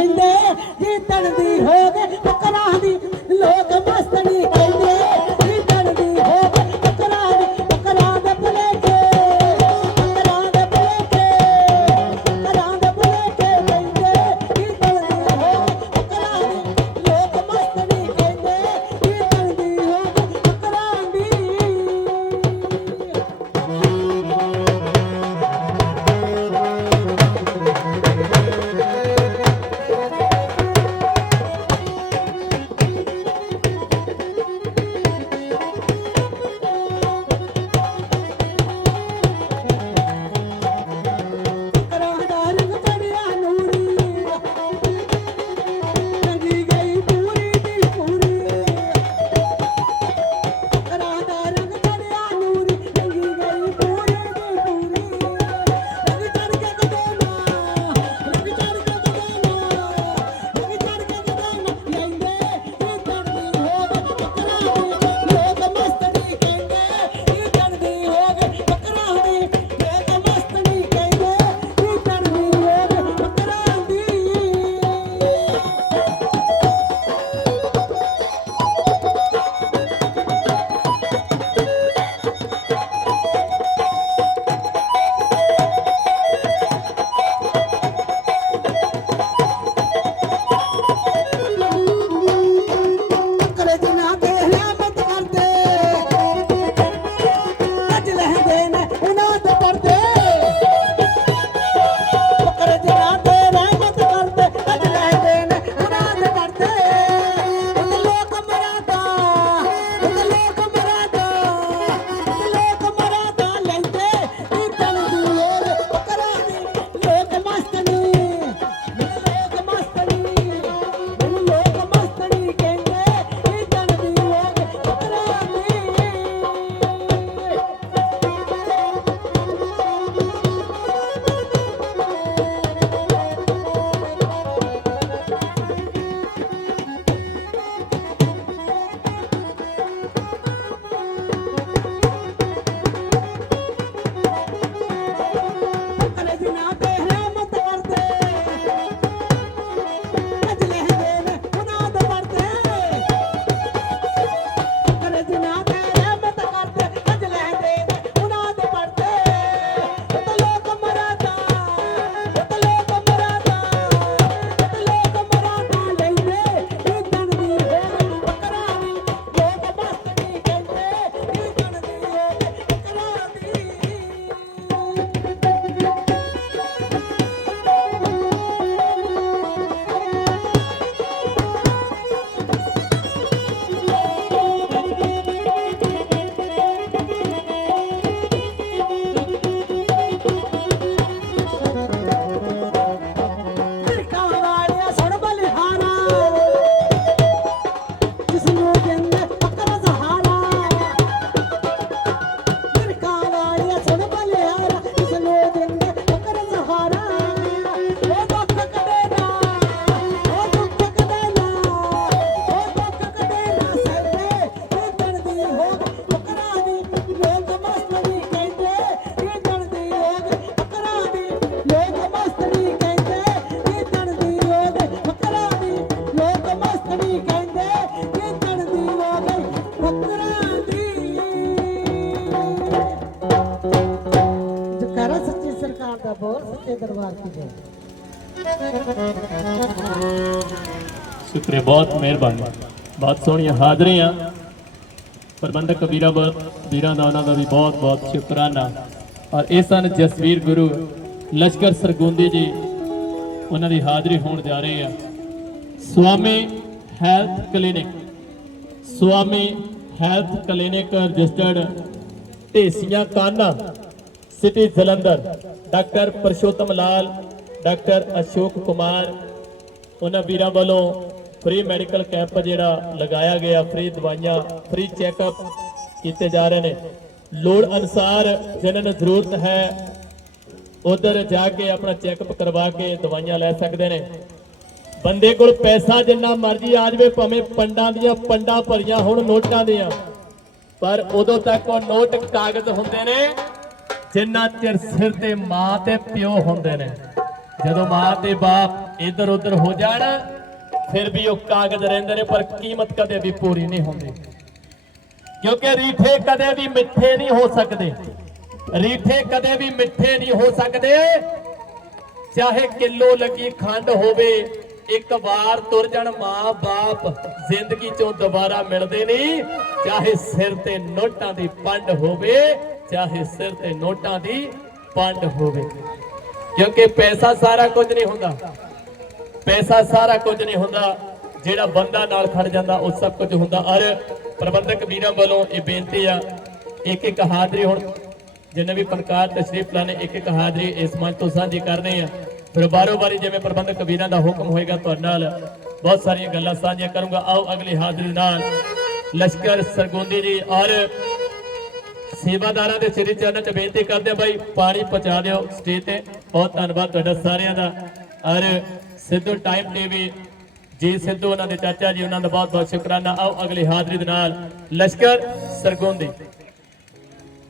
ਲੈਂਦੇ ਜਿੱਤਣ ਦੀ ਹੋ ਗਏ ਫਕਰਾਂ ਦੀ ਲੋਕ के दरबार की जय शुक्रिया बहुत ਮਿਹਰਬਾਨੀ। ਬਹੁਤ ਸੋਹਣੀਆਂ ਹਾਜ਼ਰੀਆਂ। ਪ੍ਰਬੰਧਕ ਕਬੀਰਾ ਵੀਰਾਂ ਦਾ ਉਹਨਾਂ ਦਾ ਵੀ ਬਹੁਤ ਬਹੁਤ ਸ਼ੁਕਰਾਨਾ। ਔਰ ਇਹ ਸਨ ਜਸਵੀਰ ਗੁਰੂ, ਲਸ਼ਕਰ ਸਰਗੁੰਦੀ ਜੀ, ਉਹਨਾਂ ਦੀ ਹਾਜ਼ਰੀ ਹੋਣ ਜਾ ਰਹੇ ਆ। Swami health clinic, Swami health clinic registered Dhesian Kana city Jalandhar doctor Parshotam Lal doctor Ashok Kumar ਉਹਨਾਂ ਵੀਰਾਂ ਵੱਲੋਂ ਫ੍ਰੀ ਮੈਡੀਕਲ ਕੈਂਪ ਜਿਹੜਾ ਲਗਾਇਆ ਗਿਆ ਫ੍ਰੀ ਦਵਾਈਆਂ ਫ੍ਰੀ ਚੈੱਕਅਪ ਕੀਤੇ ਜਾ ਰਹੇ ਨੇ। ਲੋੜ ਅਨਸਾਰ ਜਿਹਨਾਂ ਨੂੰ ਜ਼ਰੂਰਤ ਹੈ, ਉਧਰ ਜਾ ਕੇ ਆਪਣਾ ਚੈੱਕਅਪ ਕਰਵਾ ਕੇ ਦਵਾਈਆਂ ਲੈ ਸਕਦੇ ਨੇ। ਬੰਦੇ ਕੋਲ ਪੈਸਾ ਜਿੰਨਾ ਮਰਜ਼ੀ ਆ ਜਾਵੇ, ਭਾਵੇਂ ਪੰਡਾਂ ਦੀਆਂ ਪੰਡਾਂ ਭਰੀਆਂ ਹੋਣ, ਨੋਟਾਂ ਦੀਆਂ, ਪਰ ਉਦੋਂ ਤੱਕ ਉਹ ਨੋਟ ਕਾਗਜ਼ ਹੁੰਦੇ ਨੇ। ਜਿੰਨਾ ਚਿਰ ਸਿਰ ਤੇ ਮਾਂ ਤੇ ਪਿਓ ਹੁੰਦੇ ਨੇ, ਜਦੋਂ ਮਾਂ ਤੇ ਬਾਪ ਇਧਰ ਉਧਰ ਹੋ ਜਾਣ, ਫਿਰ ਵੀ ਉਹ ਕਾਗਜ਼ ਰਹਿੰਦੇ ਨੇ, ਪਰ ਕੀਮਤ ਕਦੇ ਵੀ ਪੂਰੀ ਨਹੀਂ ਹੁੰਦੀ। ਕਿਉਂਕਿ ਰੀਠੇ ਕਦੇ ਵੀ ਮਿੱਠੇ ਨਹੀਂ ਹੋ ਸਕਦੇ। ਰੀਠੇ ਕਦੇ ਵੀ ਮਿੱਠੇ ਨਹੀਂ ਹੋ ਸਕਦੇ। ਚਾਹੇ ਕਿਲੋ ਲੱਗੀ ਖੰਡ ਹੋਵੇ, ਇੱਕ ਵਾਰ ਤੁਰ ਜਾਣ ਮਾਂ-ਬਾਪ ਜ਼ਿੰਦਗੀ ਚੋਂ ਦੁਬਾਰਾ ਮਿਲਦੇ ਨਹੀਂ। ਚਾਹੇ ਸਿਰ ਤੇ ਨੋਟਾਂ ਦੀ ਪੰਡ ਹੋਵੇ ਚਾਹੇ ਸਿਰ ਤੇ ਨੋਟਾਂ ਦੀ ਪੰਡ ਹੋਵੇ। ਕਿਉਂਕਿ ਪੈਸਾ ਸਾਰਾ ਕੁਝ ਨਹੀਂ ਹੁੰਦਾ। ਪੈਸਾ ਸਾਰਾ ਕੁਝ ਨਹੀਂ ਹੁੰਦਾ। ਜਿਹੜਾ ਬੰਦਾ ਨਾਲ ਖੜ ਜਾਂਦਾ, ਉਹ ਸਭ ਕੁਝ ਹੁੰਦਾ। ਔਰ ਪ੍ਰਬੰਧਕ ਵੀਰਾਂ ਵੱਲੋਂ ਇਹ ਬੇਨਤੀ ਆ, ਇੱਕ ਇੱਕ ਹਾਜ਼ਰੀ ਹੁਣ ਜਿੰਨੇ ਵੀ ਫਨਕਾਰ ਤਸ਼ਰੀਫ ਲਾਣੇ ਇੱਕ ਇੱਕ ਹਾਜ਼ਰੀ ਇਸ ਮੰਚ ਤੋਂ ਸਾਂਝੀ ਕਰਨੀ ਆ। ਫਿਰ ਬਾਰੋ ਬਾਰੀ ਜਿਵੇਂ ਪ੍ਰਬੰਧਕ ਵੀਰਾਂ ਦਾ ਹੁਕਮ ਹੋਏਗਾ ਤੁਹਾਡੇ ਨਾਲ, ਬਹੁਤ ਸਾਰੀਆਂ ਗੱਲਾਂ ਸਾਂਝੀਆਂ ਕਰੂੰਗਾ। ਆਓ ਅਗਲੀ ਹਾਜ਼ਰੀ ਨਾਲ ਲਸ਼ਕਰ ਸਰਗੋਂਦੀ ਜੀ ਔਰ ਸੇਵਾਦਾਰਾਂ ਦੇ ਸ੍ਰੀ ਚਰਨਾਂ 'ਚ ਬੇਨਤੀ ਕਰਦੇ ਆ ਬਾਈ, ਪਾਣੀ ਪਹੁੰਚਾ ਦਿਓ ਸਟੇਜ ਤੇ। ਬਹੁਤ ਧੰਨਵਾਦ ਤੁਹਾਡਾ ਸਾਰਿਆਂ ਦਾ। ਔਰ ਸਿੱਧੂ ਟਾਈਮ ਟੀਵੀ ਜੀ ਸਿੱਧੂ, ਉਹਨਾਂ ਦੇ ਚਾਚਾ ਜੀ, ਉਹਨਾਂ ਦਾ ਬਹੁਤ ਬਹੁਤ ਸ਼ੁਕਰਾਨਾ। ਆਓ ਅਗਲੀ ਹਾਜ਼ਰੀ ਦੇ ਨਾਲ ਲਸ਼ਕਰ ਸਰਗੋਂਦੀ।